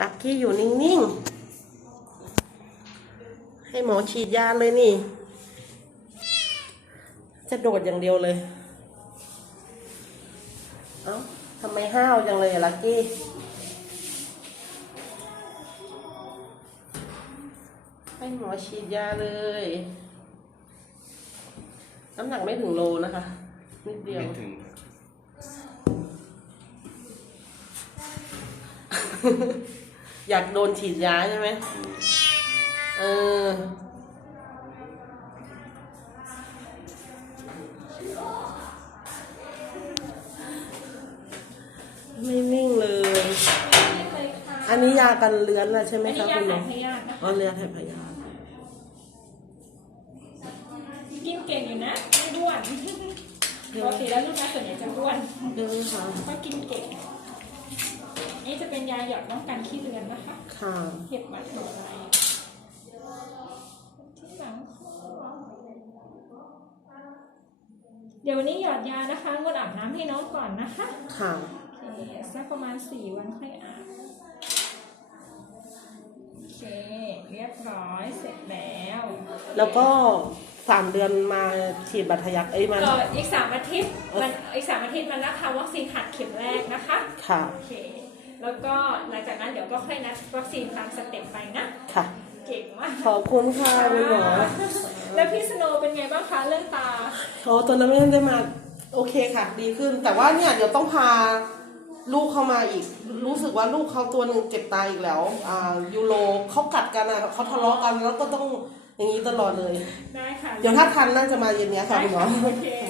ลักกี้อยู่นิ่งๆ ให้หมอฉีดยาเลยนี่ จะโดดอย่างเดียวเลย เอ้าทำไมห้าวจังเลยอะลักกี้ให้หมอฉีดยาเลย น้ำหนักไม่ถึงโลนะคะ นิดเดียวไม่ถึง อยากโดนฉีดยาใช่ไหมเออ ไม่นิ่งเลย อันนี้ยากันเลือนแล้วใช่ไหมอันคะนี้ยาคุณหมถ่าอยพยาธินะอ๋อเลือนถ่ายพยาธิกินเก่งอยู่นะไม่ด้วนปกติแล้วลูกค้าส่วนใหญ่จะด้วนเดือนค่ะเพราะกินเก่งนี่ จะเป็นยาหยอดป้องกันขี้เลือนนะคะค่ะเห็บหมัดหัวไหล่ที่หลังคอเดี๋ยววันนี้หยอดยานะคะงดอาบน้ำให้น้องก่อนนะคะ ค่ะโอเคสักประมาณสี่วันค่อยอาบโอเคเรียบร้อยเสร็จแล้ว แล้วก็สามเดือนมาฉีดบัตรทะยักไอ้ยมันเอ่ออีกสามอาทิตย์มันอีกสามอาทิตย์มันนัดทำวัคซีนหัดเข็มแรกนะคะ ค่ะ โอเค แล้วก็หลังจากนั้นเดี๋ยวก็ค่อยนัดวัคซีนตามสเต็ปไปนะ ค่ะ เก่งมากขอบคุณค่ะคุณหมอแล้วพี่สโนว์เป็นไงบ้างคะเรื่องตาโอ้ตอนนั้นไม่ได้มา โอเคค่ะ ดีขึ้น แต่ว่าเนี่ยเดี๋ยวต้องพาลูกเข้ามาอีก รู้สึกว่าลูกเขาตัวหนึ่งเจ็บตาอีกแล้วอ่ายูโรเขากัดกันอะเขาทะเลาะกันแล้วก็ต้องอย่างนี้ตลอดเลย ได้ค่ะ เดี๋ยวถ้าทันน่าจะมาเย็นเนี้ยค่ะได้คุณหมอค่ะโอเคค่ะ